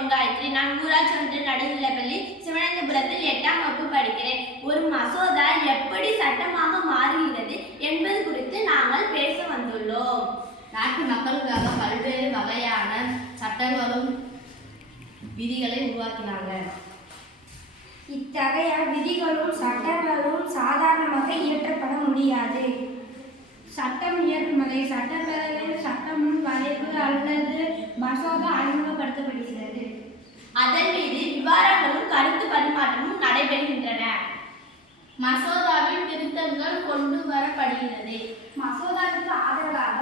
பெயர் காயத்ரி. நான் ஊராட்சி ஒன்றிய நடுநிலைப்பள்ளி சிவனந்தபுரத்தில் 8ஆம் வகுப்பு படிக்கிறேன். ஒரு மசோதா எப்படி சட்டமாக மாறுகிறது என்பது குறித்து நாங்கள் பேச வந்துள்ளோம். நாட்டு மக்களுக்காக பல்வேறு வகையான சட்டங்களும் விதிகளை உருவாக்கினாங்க. இத்தகைய விதிகளும் சட்டங்களும் சாதாரணமாக இயற்றப்பட முடியாது. சட்டம் இயற்றுமதி சட்டப்பேரவையில் சட்டமும் வரைவு அல்லது மசோதா அறிமுகப்படுத்தப்படுகிறது. அதன் மீது விவாதங்களும் கருத்து பரிமாற்றமும் நடைபெறுகின்றன. மசோதாவில் திருத்தங்கள் கொண்டு வரப்படுகிறது. மசோதாவுக்கு ஆதரவாக